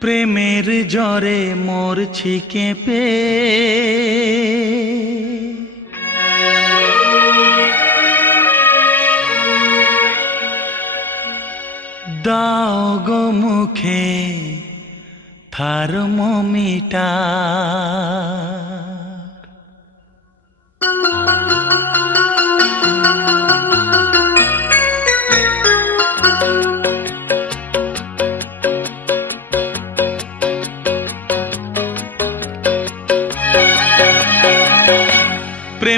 প্রেমের জরে মরছি কেঁপে। দাও গো মুখে থার্মোমিটার।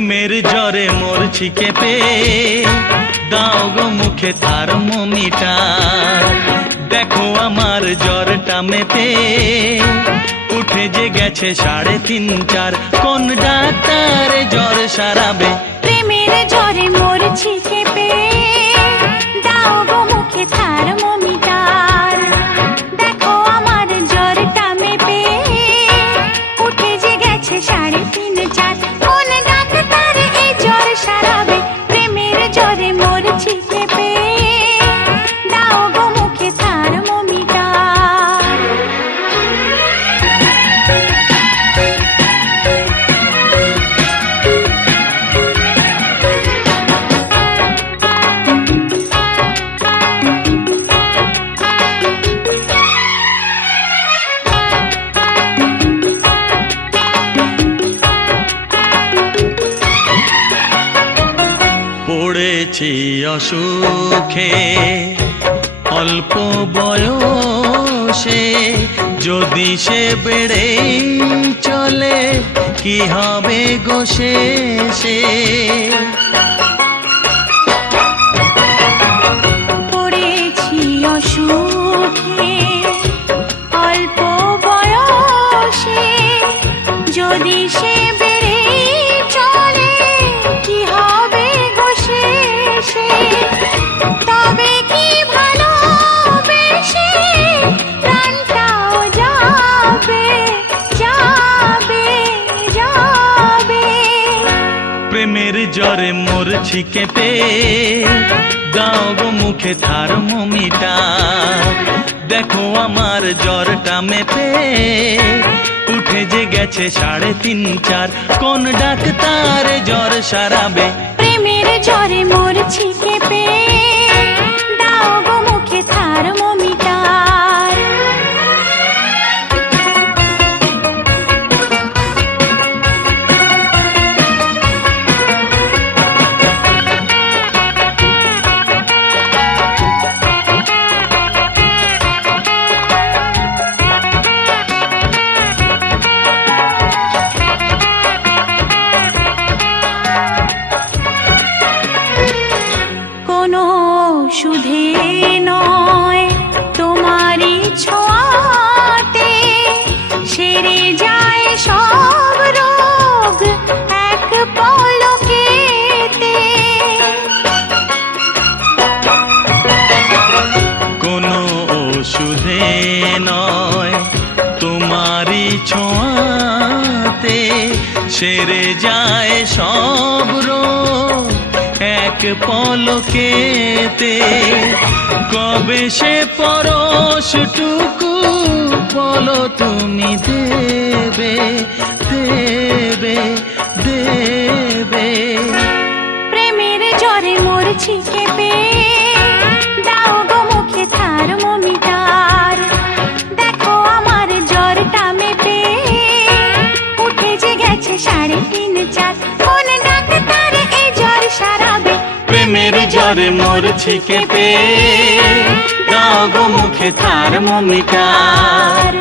প্রেমের জ্বরে মরছি কেঁপে। দাও গো মুখে থার্মোমিটার দেখো আমার জ্বরটা মেপে। উঠে যে গেছে সাড়ে তিন, চার। কোন ডাক্তার জ্বর সারাবে? প্রেমের জ্বরে মরছি পড়েছি অসুখে। অল্প বয়সে যদি সে বেড়ে চলে কি হবে গো শেষে? প্রেমের জ্বরে মরছি কেঁপে দাও গো মুখে থার্মোমিটার দেখো আমার জ্বরটা মেপে উঠে যে গেছে সাড়ে তিন চার কোন ডাক্তার জ্বর সারাবে প্রেমের জ্বরে মরছি সুধে নয়, তোমারই ছোঁয়াতে সেরে যায় সব রোগ এক পলকেতে। কোনো ওষুধে নয়, তোমারই ছোঁয়াতে সেরে যায় সব রোগ এক পলকেতে কবে সে পরশটুকু বলো তুমি দেবে দেবে দেবে। প্রেমের জ্বরে মরছি কেঁপে দাও গো মুখে থার্মোমিটার দেখো আমার জ্বরটা মেপে উঠে যে গেছে সাড়ে জ্বরে মরছি কেঁপে দাও মুখে মুখে থার্মোমিটার